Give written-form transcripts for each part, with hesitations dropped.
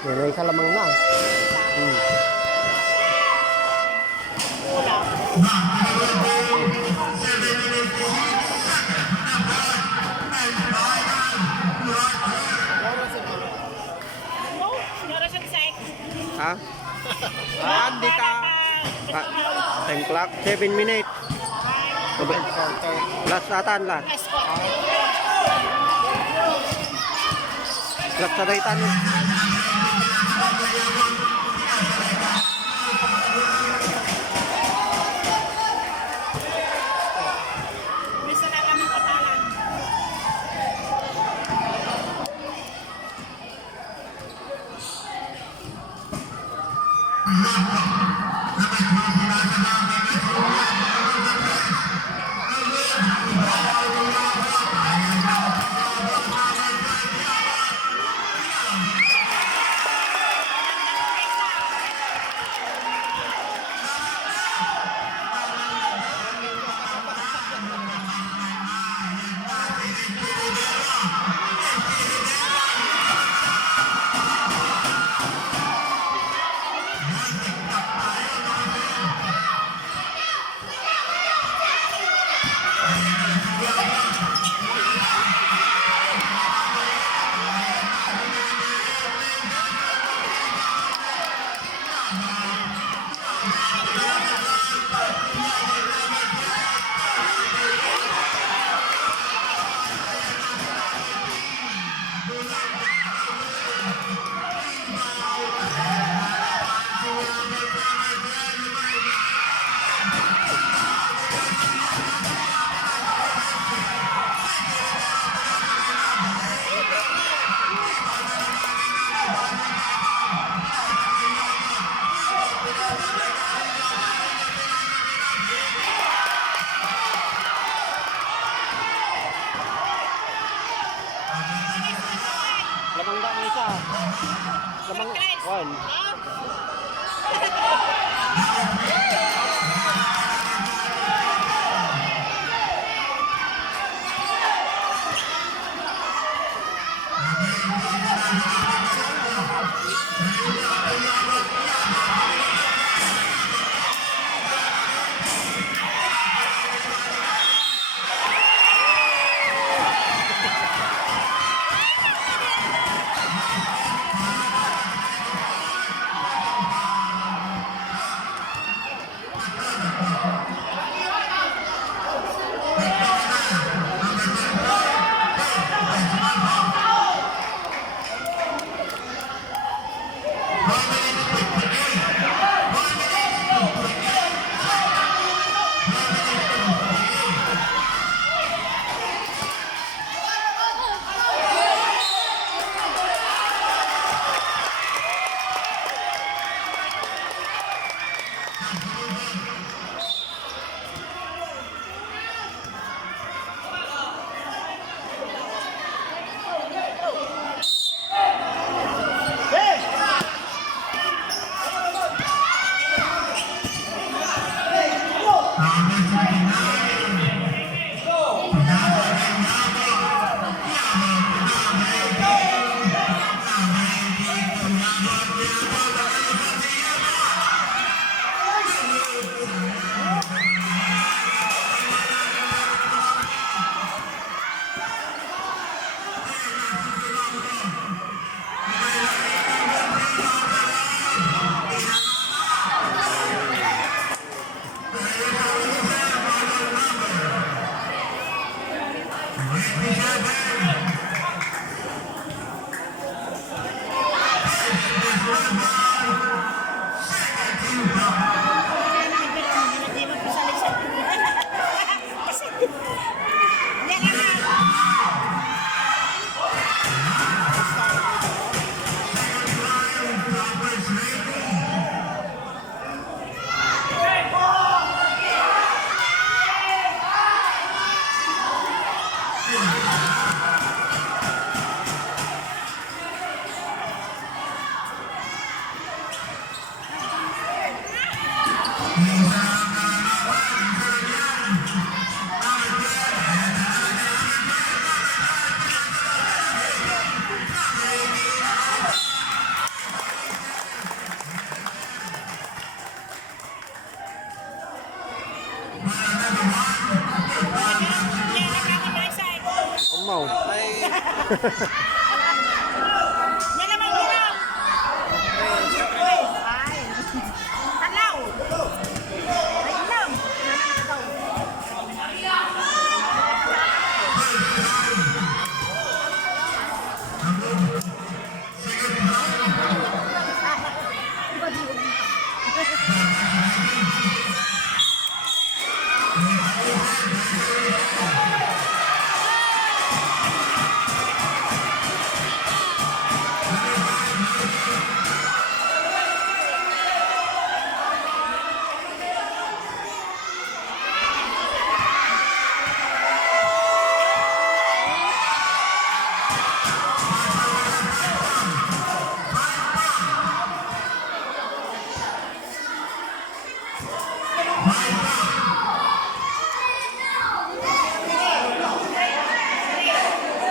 Yan ay isa lamang na. Ha? Ah, hindi ka. Time clock, 7 minutes. Last atan lah. Last sa daytan. Lamang dak ni isa. Lamang wan. Mau. Yan naman ginaw. Ay. Tanaw.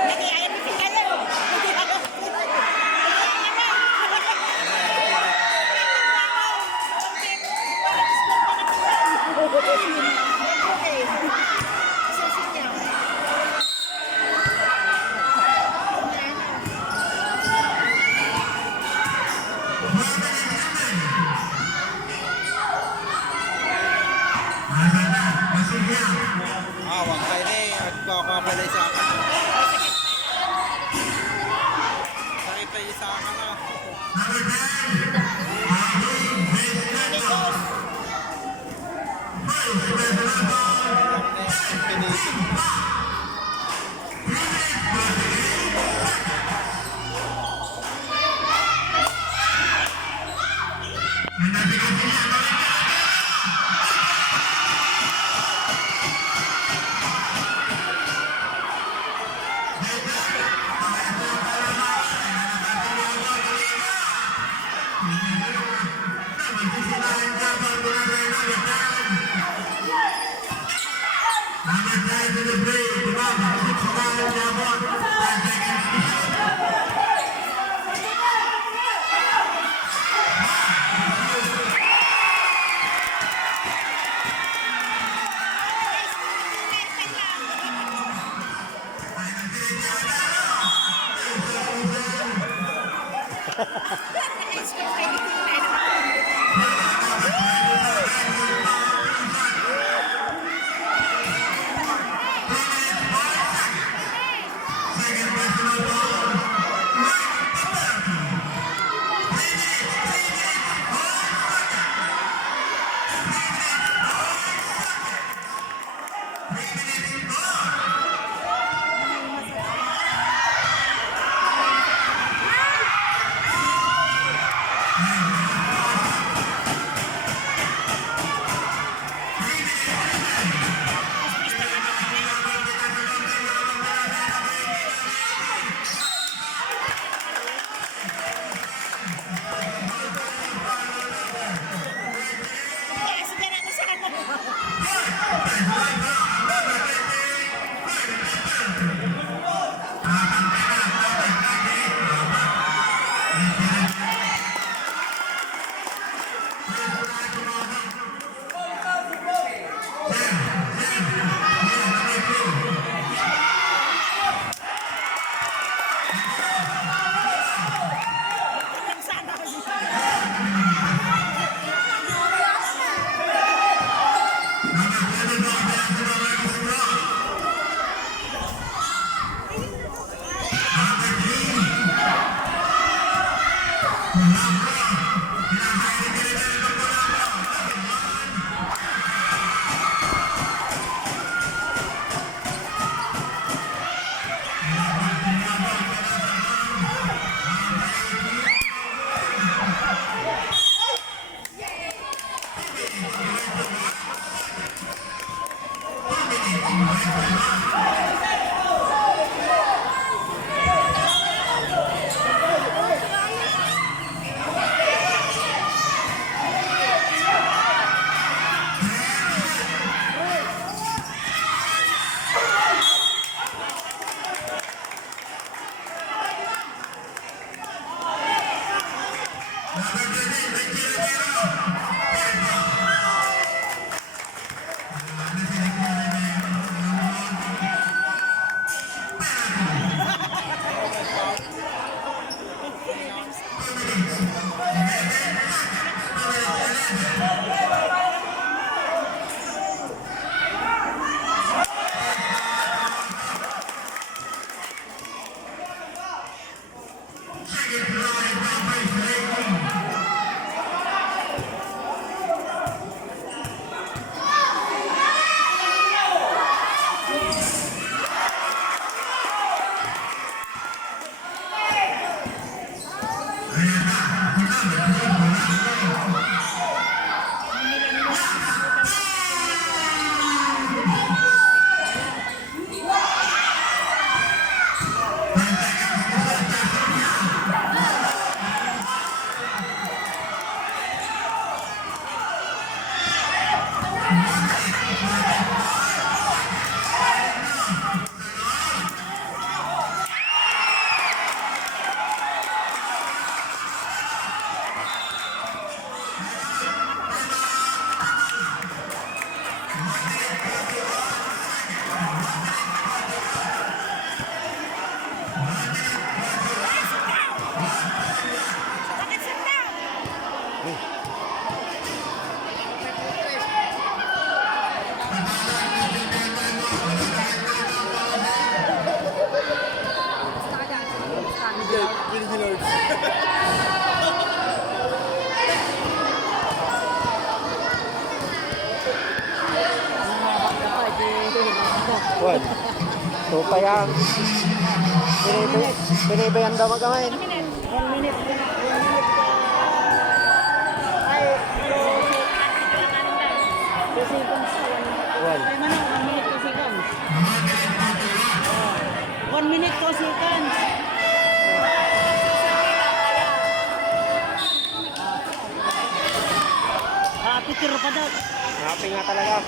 Lagi ayaw mo tingalo. Okay. Sasayaw. Wag kayo na eh. Magkakapalay sa akin. Sakit tayo sa akin na. Bakit sanda? Wan. So kaya binibayan daw magkamay. 1 minute. 1 minute. 1 minute. Ay, 2 seconds. Wan. Ay, mano, 1 minute, 2 seconds. 1 minute, 2 seconds. Picture pa daw. Happy nga talaga.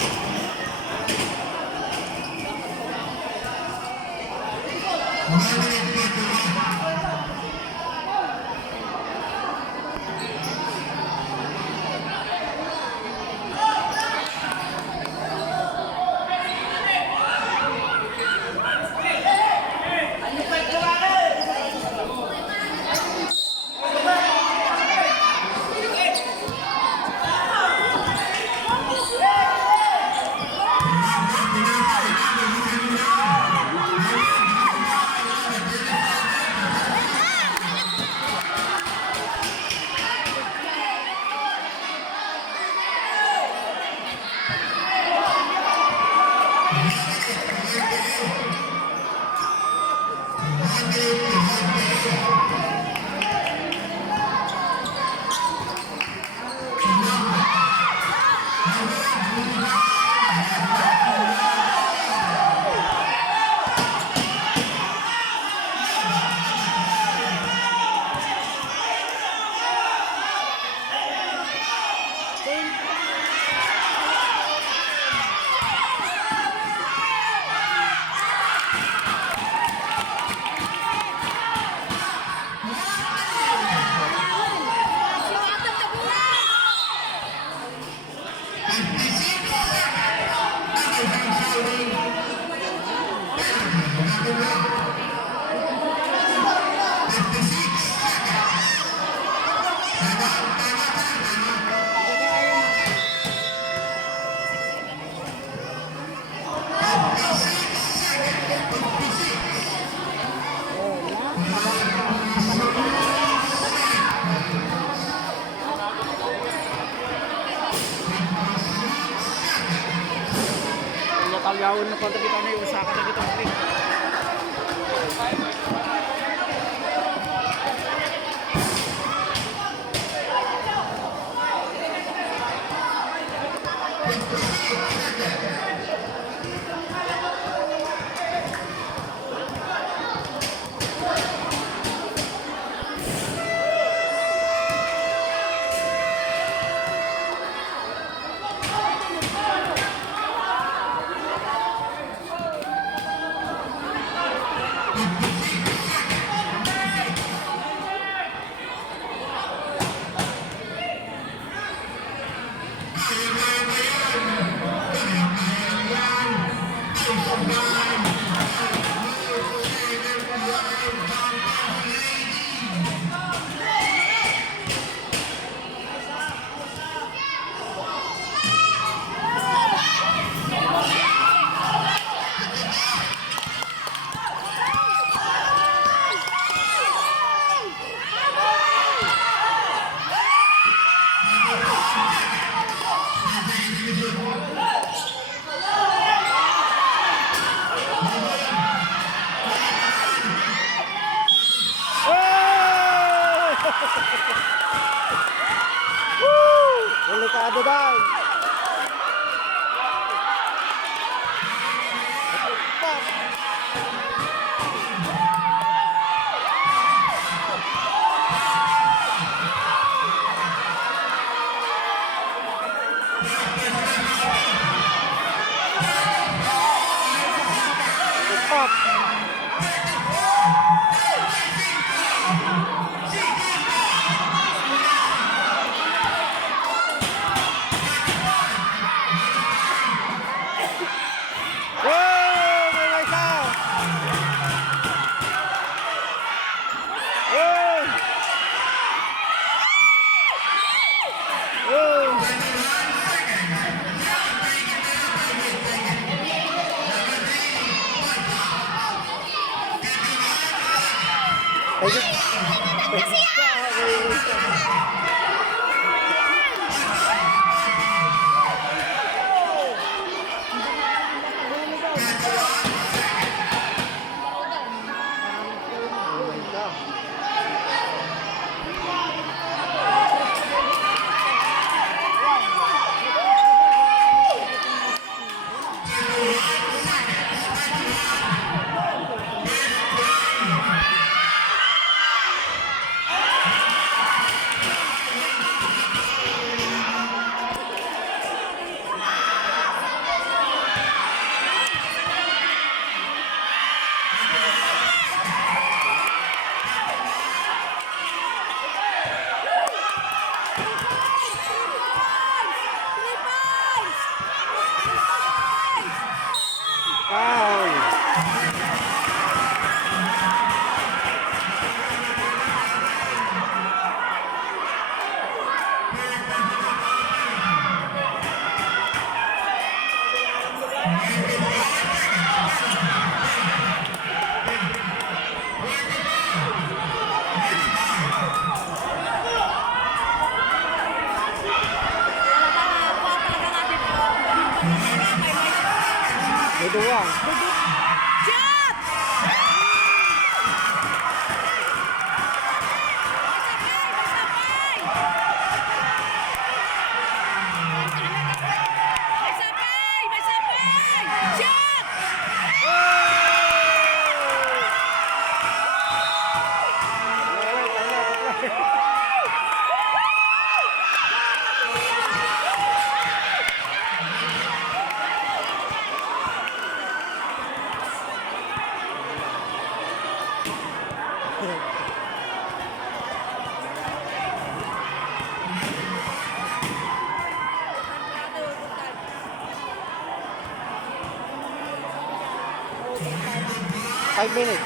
Talyawon na kontra kita na yung Osaka na kita. Delikado daw. Stop. Whoa! May isa! Whoa! Whoa! Foul. May duwa. Five minutes.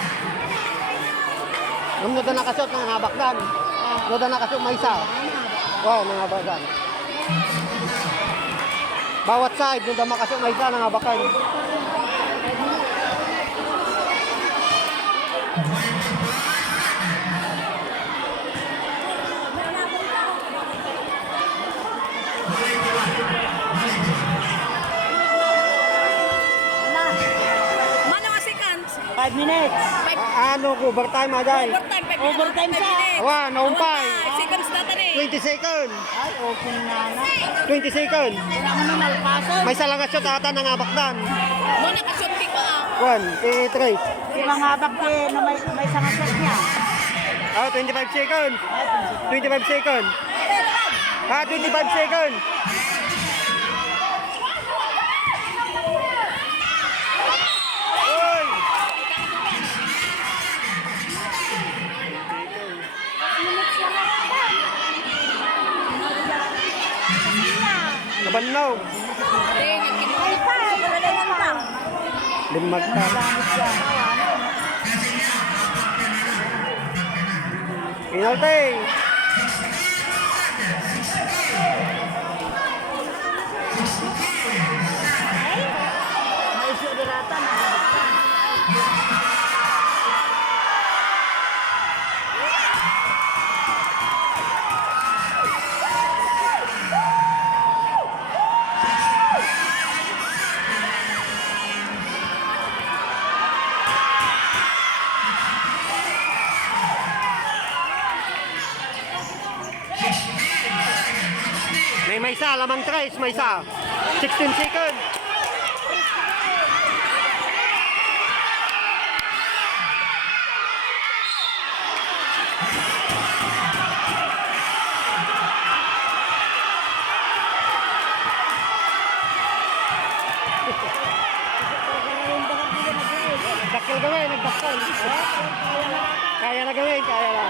Nung doon nakasot ng habakdan. Doon nakasot may isa. Wow, ng habakdan. Bawat side, doon makasot may isa ng habakan. Mana nga seconds? 5 minutes. Ano ko, overtime aday. Overtime sa. Awa, naumpay. Seconds na tani. 20 seconds. Ay, open na na. 20 seconds. Wala mo nung nalpasan. May isa lang kasot ata ng habakdan. Mo nakashoot ko ah. 1, 2, 3. Yung mga bakte na may sangasas niya. Ah, 25 seconds. 25 seconds. Ah, 25 seconds. Oy! Nabanaw. Limag ta. Penalty. May isyo dirata na. May isa, lamang tres, may isa. 16 seconds. Dakla ko gawin, nagdakol. Kaya na gawin, kaya na.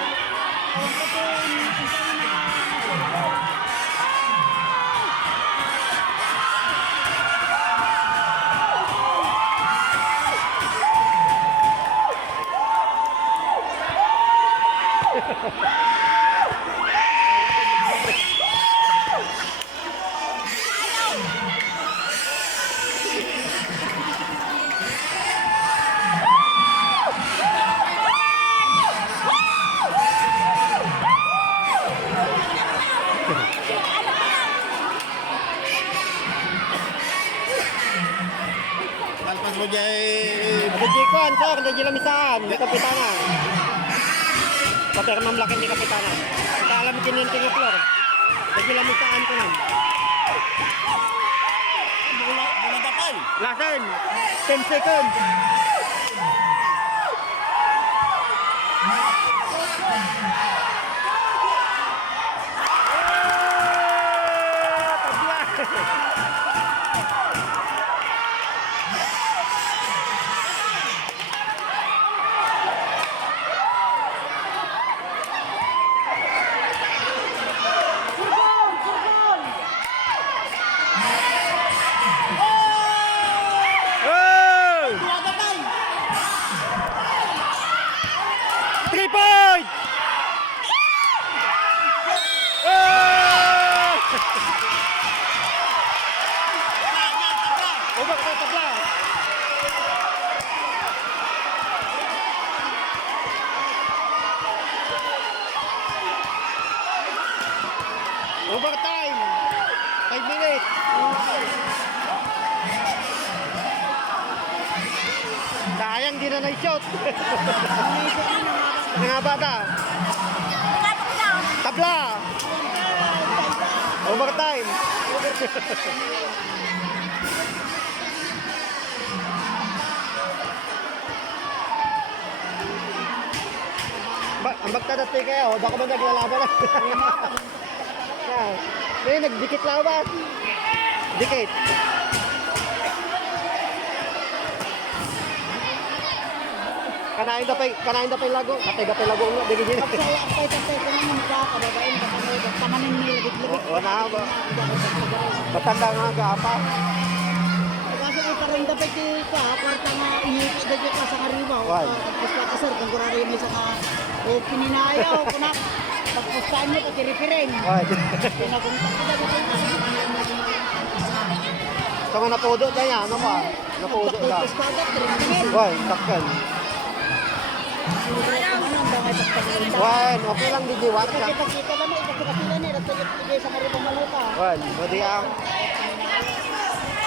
Alpas mo dyan. Ada jikon, sir, ada jilamisaan, di kapitanan. Papermam lakin di kapitanan. Kita alam kinin tinggal floor. Ada jilamisaan ko nun. Bumadapay. Lasan, 10 seconds. Ubak sa tabla. Overtime. 5 minutes. Sayang di na na-shot. Mga bata. Tabla. Overtime. Ang magtadatay kayo, baka ba naglalaban na? May nagdikit laban. Dikit. Kanain dapay lago. Katay dapay lago nga, digit din. Saya ang tay ko naman ka, kababain ka kami, tamanin ni ligit-ligit. Wala ba? Batanda nga gapa. Kasi ikarin dapat ka, kwarta nga inyuki dagit ka sa karibaw. Why? Tapos ka kasar, kung kurari may sa o pininayaw, kunak. Pagpustaan nyo, pagkiripirin. Right. Pinaguntak ko dapat Sa mga napudo na yan, ano ba? Napudo na. Pagpus ka agad, rinigil. Why, takkan. Why, okay lang di diwat ka. Kita-kita naman, ikakita nila, natagit sa karibaw maluka. Why, badi ang